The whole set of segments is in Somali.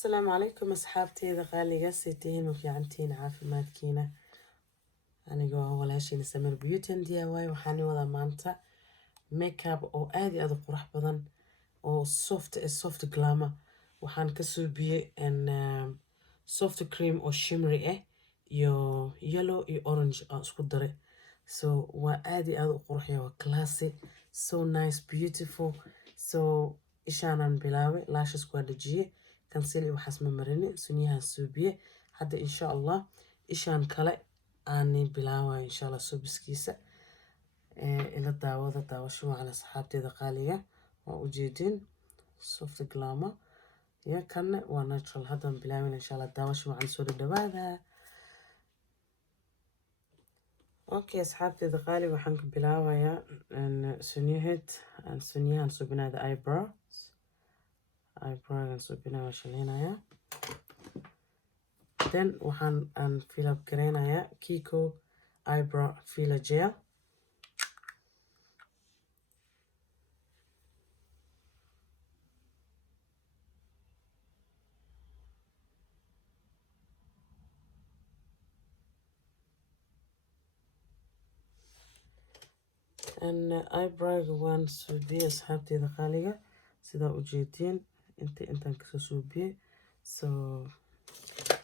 السلام عليكم أصحابتي إذا غالية سيتين وفي عنتين عافيمادكينا أنا walaashayna Samir Beauty and DIY waxaan wadaa maanta makeup oo aad iyo aad u qurux badan oo soft glamour waxaan ka suubiyay soft cream oo shimmery ah iyo yellow iyo orange aan isku daray so waa aad iyo aad u qurux waa classy so nice beautiful so ishaanan bilaabay lashes waa dhajiyay concealer waxaas ma marinay sunyaha suubiye hadda insha Allah ishaan kale aan bilaaway insha Allah suubiskiisa ila daawasho macna asxaabteeda qaaliga waa u jeedin soft glamour ya kan waa natural hadda bilaaway insha Allah daawasho macna soo dhawaada okay asxaabteeda qaaliga waxaan ka bilaabayaa sunyahan suubinada eyebrows suubinaya shalinaya then waxaan fill up gareynaya Kiko eyebrow filler gel and eyebrow one suubiye asxaabteeda qaaliga sida u jeedin intaan ka soo suubiyay so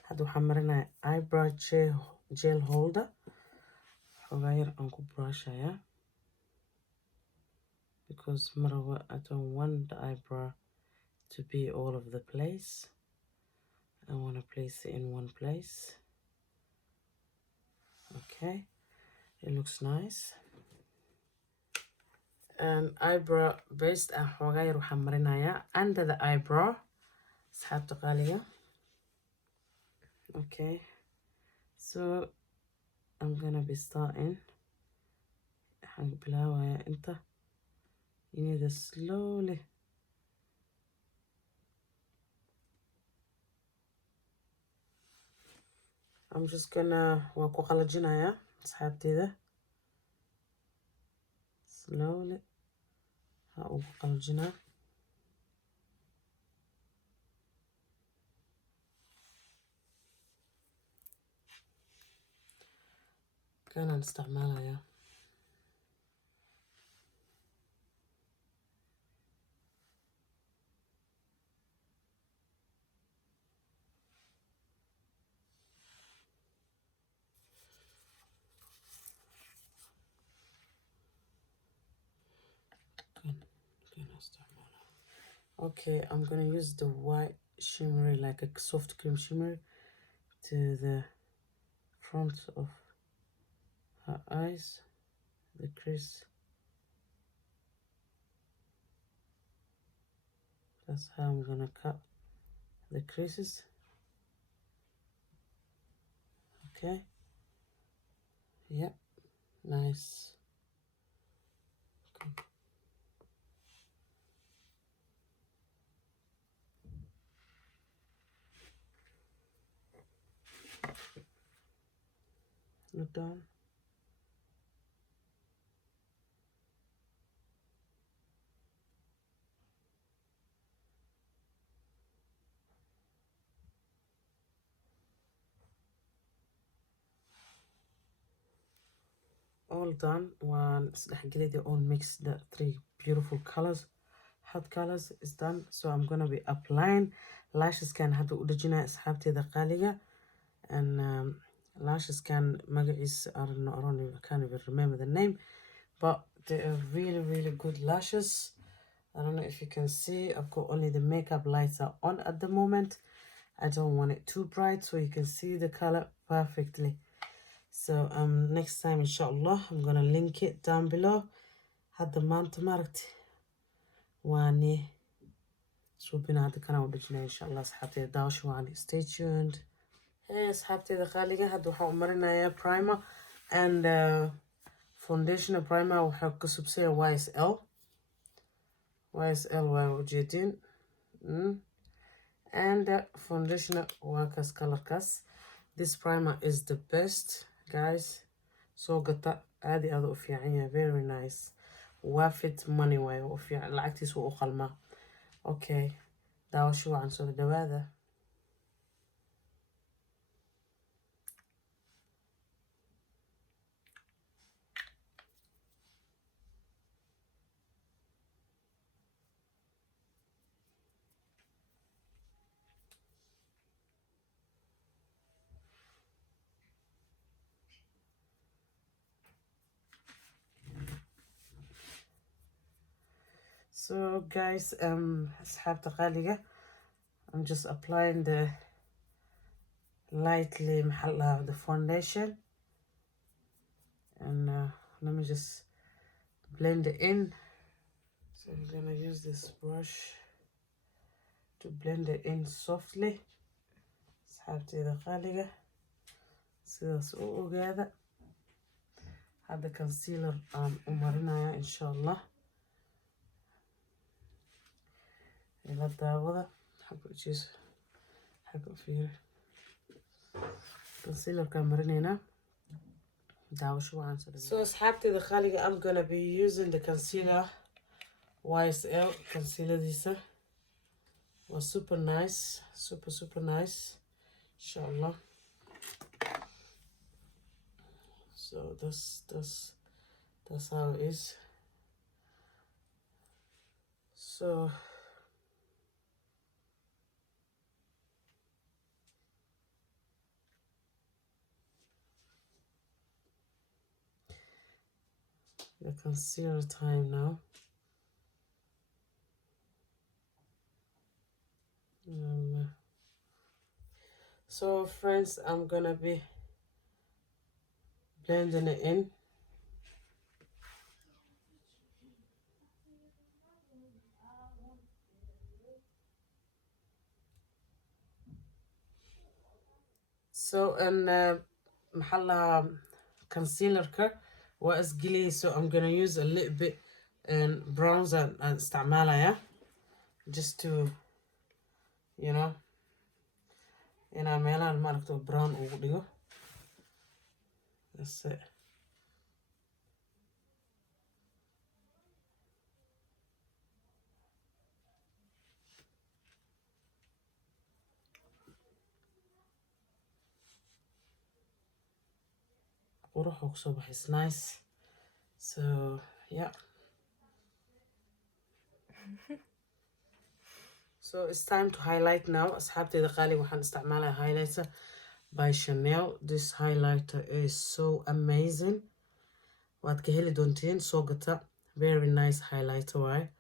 hadda waxaan marinaya eyebrow gel holder xogaa yar aan ku brushaya because marawa I don't want the eyebrow to be all over the place. I want to place it in one place. Okay, it looks nice. And eyebrow based on xogaa yar waxaan marinaya under the eyebrow asxaabta qaaliga. Okay, so I'm gonna be starting. I'm you need to slowly I'm just gonna waa ku qalajinaya asxaabteeda slowly ha ugu qalajinaa kanaan isticmaalaya okay I'm gonna use the white shimmery like a soft cream shimmer to the front of her eyes, the crease. That's how I'm gonna cut the creases. Okay, yep, nice. Okay. Look down. All done. One they all mix the three beautiful colors. Hot colors is done. So I'm gonna be applying lashes can have the udajina asxaabteeda the qaliga and lashes can magais I don't know I can't even remember the name, but they are really good lashes. I don't know if you can see I've got only the makeup lights are on at the moment. I don't want it too bright so you can see the color perfectly. So next time inshallah I'm gonna link it down below. Had the maanta marked wani subina hada kana udajina inshallah asxaabteeda daawasho wani stay tuned. Hey asxaabteeda qaaliga hadda waxaan u marinaya primer and foundation primer waxaa ka subsaya YSL waa ujeedin and foundation waa kaas colorkaas. This primer is the best guys, so gata aadi aad u fiican yahay very nice worth it money waayo u fiican lacagtiisa u qalma okay daawasho wacan soo dhawaada So guys, أصحاب غالية, I'm just applying the lightly the foundation, and let me just blend it in. So I'm gonna use this brush to blend it in softly. أصحابتي غالية, sidaas u ogaada. هذا concealer umarinaya إن شاء الله. إلى داوضة حق جيس حق فيه concealer كامرينينا داو شو عن سبيل. So أصحابتي الخالقة, I'm gonna be using the concealer YSL concealer. This was super nice, super nice, inshallah. So that's how it is. So the concealer time now. So friends, I'm gonna be blending it in. So and محلها concealer وأسقلي, so I'm gonna use a little bit and bronzer and استعمالها, yeah, just to, you know, أنا ميلا الماركتو brown وغديو. That's it. وروح وصبح, it's nice. So yeah. So it's time to highlight now. أصحابتي الغالي وحن استعمالها highlighter by Chanel. This highlighter is so amazing. واد كهلي دونتين صوغتا. Very nice highlighter, right?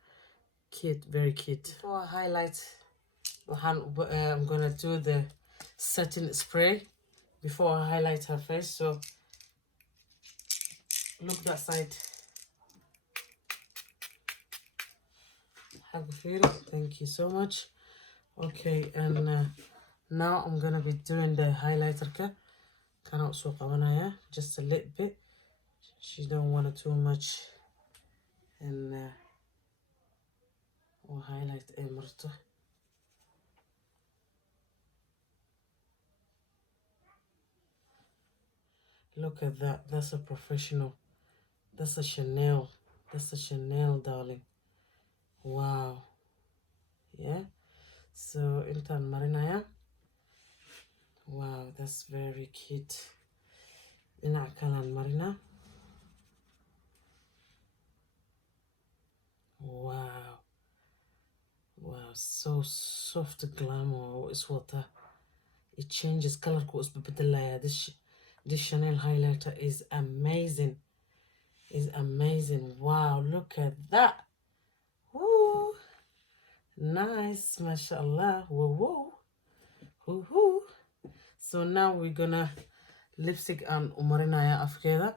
Cute, very cute. Before I highlight, I'm gonna do the setting spray before I highlight her face. So look that side. Thank you so much. Okay, and now I'm gonna be doing the highlighter. Just a little bit. She don't want it too much, and we'll highlight مرته. Look at that. That's a professional. That's a Chanel. That's a Chanel, darling. Wow. Yeah. So intan marinaya. Wow, that's very cute. Ina kalan marina. Wow. Wow, so soft glamour. It's water. It changes color. This Chanel highlighter is amazing. Is amazing. Wow, look at that. Woo. Nice, mashallah. Woo woo. Woo woo. So now we're gonna lipstick and umarinaya afkeda.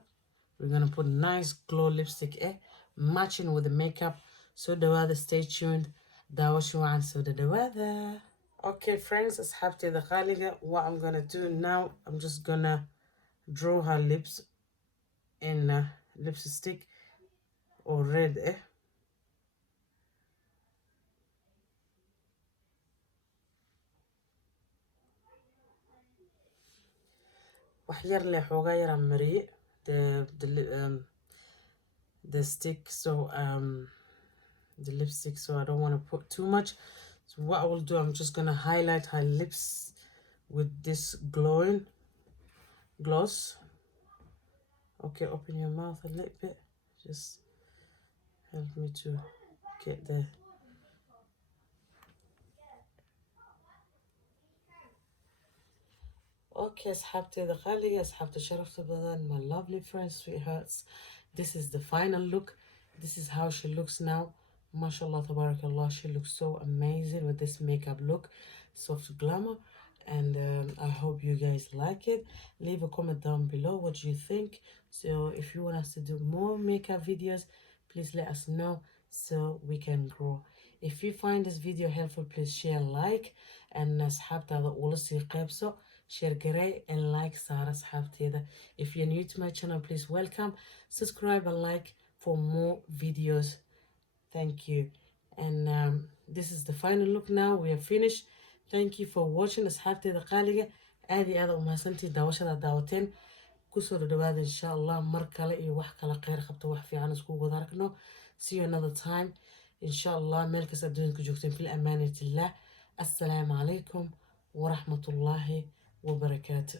We're gonna put nice glow lipstick matching with the makeup. So the weather, stay tuned. Dawashuan so the weather. Okay friends, أصحابتي الغالية, what I'm gonna do now, I'm just gonna draw her lips in lipstick or red وحير لي حوغا يرى مريء the stick, so the lipstick, so I don't want to put too much. So what I will do, I'm just gonna highlight her lips with this glowing gloss. Okay, open your mouth a little bit, just help me to get there. Okay, أصحابتي الغالية, أصحابتي شرفت بدن, my lovely friends, sweethearts. This is the final look. This is how she looks now. Mashallah, tabarakallah, she looks so amazing with this makeup look, soft glamour. And I hope you guys like it. Leave a comment down below what you think. So if you want us to do more makeup videos, please let us know so we can grow. If you find this video helpful, please share, like, and asxaabtaada ula sii qaybso. Share garay and like saara asxaabteeda. If you're new to my channel, please welcome, subscribe and like for more videos. Thank you. And this is the final look now. We are finished. Thank you for watching. asxaabteeda qaaliga aad iyo aad umahadsantii daawashada daawateen. kusoo dhawaada insha allah mar kale iyo wax kale kheyr qabto wax fiican iskugu wada arkno. See you another time insha allah. meel kasta adduunka joogteen fil amaanatillah. assalaamu calaykum waraxmatullaahi wabarakaatu.